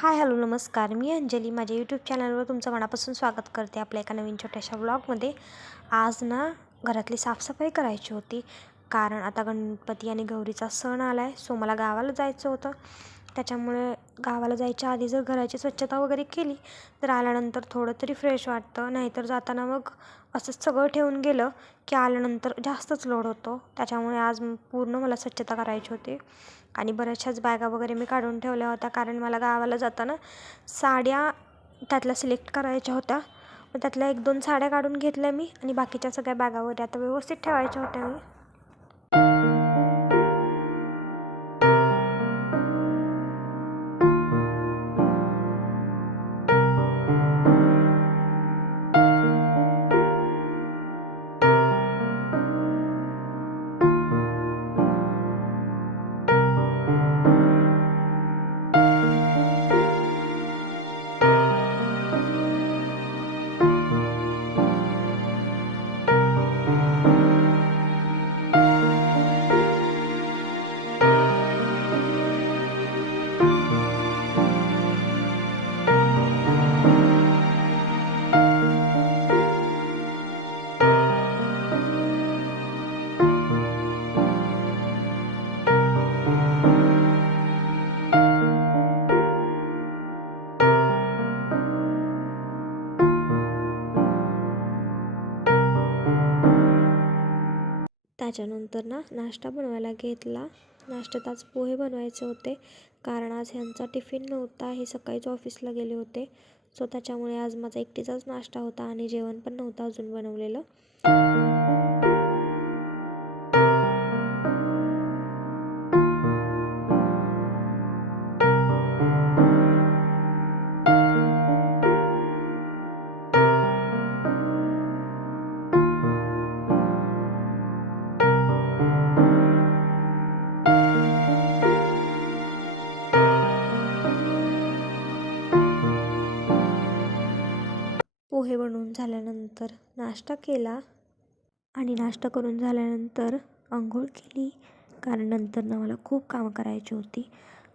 Hi hello नमस्कार. मी अंजली. माझ्या YouTube चॅनलवर तुमचं मनापासून स्वागत करते आपल्या एका नवीन छोट्याशा व्लॉगमध्ये आज ना घरातली साफसफाई करायची होती. कारण आता गणपती आणि गौरीचा सण आला आहे सो मला गावाला जायचं होतं. त्याच्यामुळे गावाला जायच्या आधी जर घराची स्वच्छता वगैरे केली तर आल्यानंतर थोडं तरी फ्रेश वाटतं. नाहीतर जाताना मग असंच सगळं ठेवून गेलं की आल्यानंतर जास्तच लोड होतो. त्याच्यामुळे आज पूर्ण मला स्वच्छता करायची होती. आणि बऱ्याचशाच बॅगा वगैरे मी काढून ठेवल्या होत्या. कारण मला गावाला जाताना साड्या त्यातल्या सिलेक्ट करायच्या होत्या. मग त्यातल्या एक दोन साड्या काढून घेतल्या मी आणि बाकीच्या सगळ्या बॅगा वगैरे आता व्यवस्थित ठेवायच्या होत्या मी. त्याच्यानंतर ना नाश्ता बनवायला घेतला. नाश्त्यात आज पोहे बनवायचे होते. कारण आज ह्यांचा टिफिन नव्हता. हे सकाळीच ऑफिसला गेले होते. सो त्याच्यामुळे आज माझा एकटीचाच नाश्ता होता आणि जेवण पण नव्हतं अजून बनवलेलं. बनवून झाल्यानंतर नाश्ता केला आणि नाश्ता करून झाल्यानंतर आंघोळ केली. कारण नंतर ना मला खूप कामं करायची होती.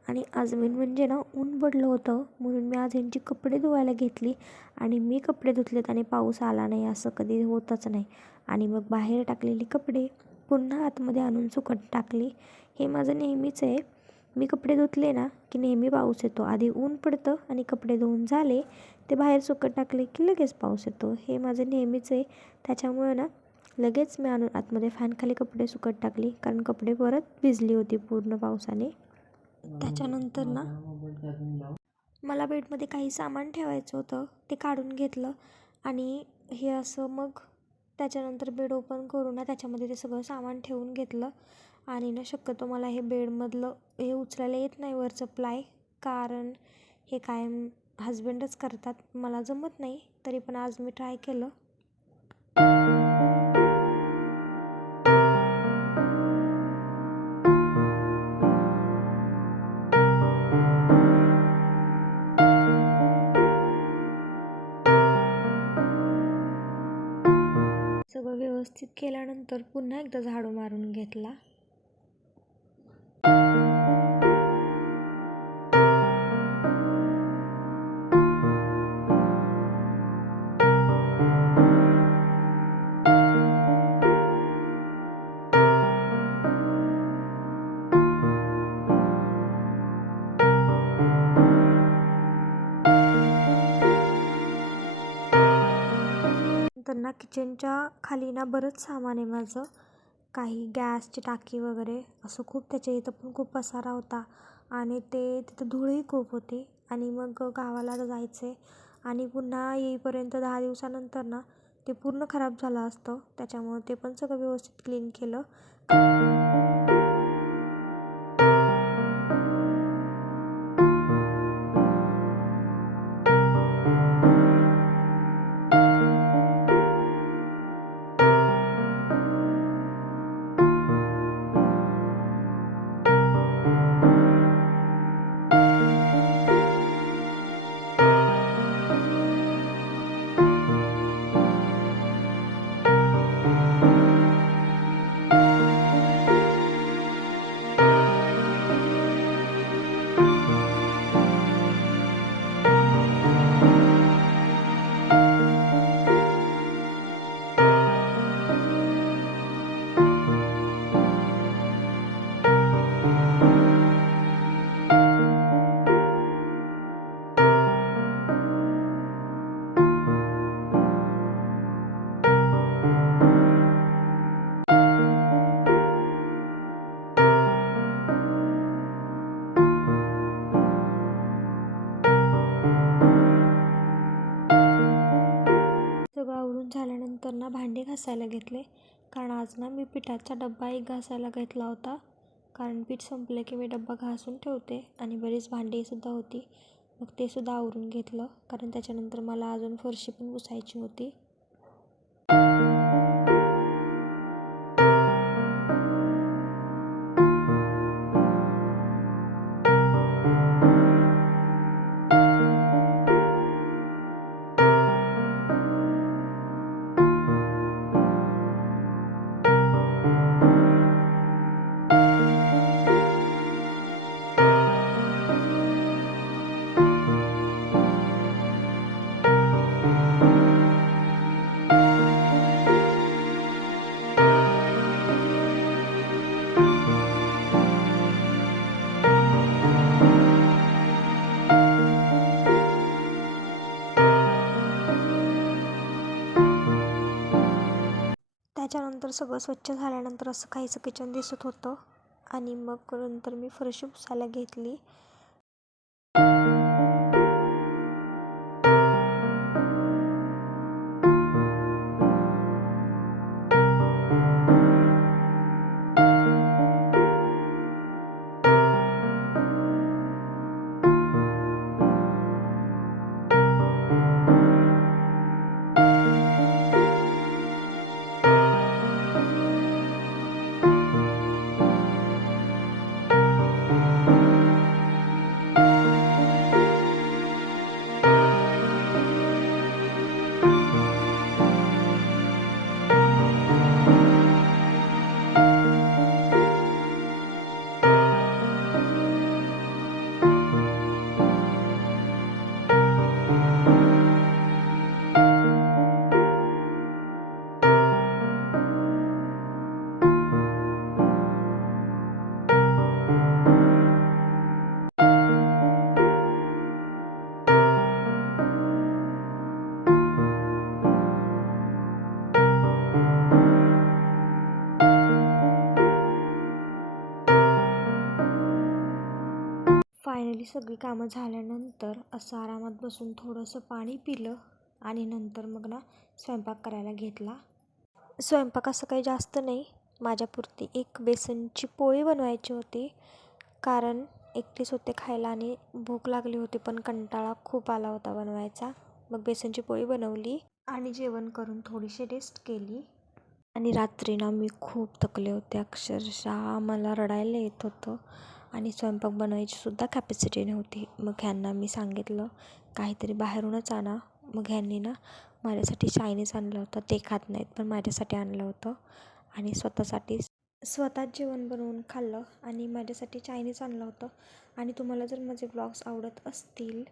आणि आज मेन म्हणजे ना ऊन पडलं होतं. म्हणून मी आज यांची कपडे धुवायला घेतली. आणि मी कपडे धुतलेत आणि पाऊस आला नाही. असं कधी होतच नाही. आणि मग बाहेर टाकलेली कपडे पुन्हा आतमध्ये आणून सुकत टाकली. हे माझं नेहमीच आहे. मी कपडे धुतले ना की नेहमी पाऊस येतो. आधी ऊन पडतं आणि कपडे धुवून झाले ते बाहेर सुकत टाकले की लगेच पाऊस येतो. हे माझं नेहमीच आहे. त्याच्यामुळे ना लगेच मी आणून आतमध्ये फॅनखाली कपडे सुकत टाकली कारण कपडे परत भिजली होती पूर्ण पावसाने. त्याच्यानंतर ना मला बेडमध्ये काही सामान ठेवायचं होतं ते काढून घेतलं. आणि हे असं मग त्याच्यानंतर बेड ओपन करून ना त्याच्यामध्ये ते सगळं सामान ठेवून घेतलं. आणि ना शक्यतो मला हे बेडमधलं हे उचलायला येत नाही वरचं प्लाय कारण हे कायम हजबंडच करतात. मला जमत नाही तरी पण आज मी ट्राय केलं. सगळं व्यवस्थित केल्यानंतर पुन्हा एकदा झाडू मारून घेतला. किचनच्या खाली ना बरंच सामान आहे माझं. काही गॅसची टाकी वगैरे. असं खूप त्याच्या इथं पण खूप पसारा होता. आणि ते तिथं धूळही खूप होती. आणि मग गावाला जायचं आहे आणि पुन्हा येईपर्यंत दहा दिवसानंतर ना ते पूर्ण खराब झालं असतं. त्याच्यामुळं ते पण सगळं व्यवस्थित क्लीन केलं. घासायला घेतले. कारण आज ना मी पिठाचा डब्बा एक घासायला घेतला होता. कारण पीठ संपलं की मी डब्बा घासून ठेवते आणि बरीच भांडीसुद्धा होती. मग ते सुद्धा आवरून घेतलं. कारण त्याच्यानंतर मला अजून फरशी पण पुसायची होती. सगळं स्वच्छ झाल्यानंतर असं काहीचं किचन दिसत होतं. आणि मग नंतर मी फरशी पुसायला घेतली. फायनली सगळी कामं झाल्यानंतर असं आरामात बसून थोडंसं पाणी पिलं आणि नंतर मग ना स्वयंपाक करायला घेतला. स्वयंपाक असं काही जास्त नाही. माझ्यापुरती एक बेसनची पोळी बनवायची होती. कारण एकटीच होते खायला आणि भूक लागली होती पण कंटाळा खूप आला होता बनवायचा. मग बेसनची पोळी बनवली आणि जेवण करून थोडीशी रेस्ट केली. आणि रात्री ना मी खूप थकले होते अक्षरशः. मला रडायला येत होतं. आणि स्वयंपाक बनवायची सुद्धा कॅपॅसिटी नव्हती. मग ह्यांना मी सांगितलं काहीतरी बाहेरूनच आणा. मग ह्यांनी ना माझ्यासाठी चायनीज आणलं होतं. ते खात नाहीत पण माझ्यासाठी आणलं होतं. आणि स्वतःसाठी स्वतःच जेवण बनवून खाल्लं आणि माझ्यासाठी चायनीज आणलं होतं. आणि तुम्हाला जर माझे ब्लॉग्स आवडत असतील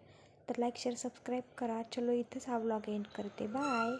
तर लाईक शेअर सबस्क्राईब करा. चलो इथंच हा ब्लॉग एंड करते. बाय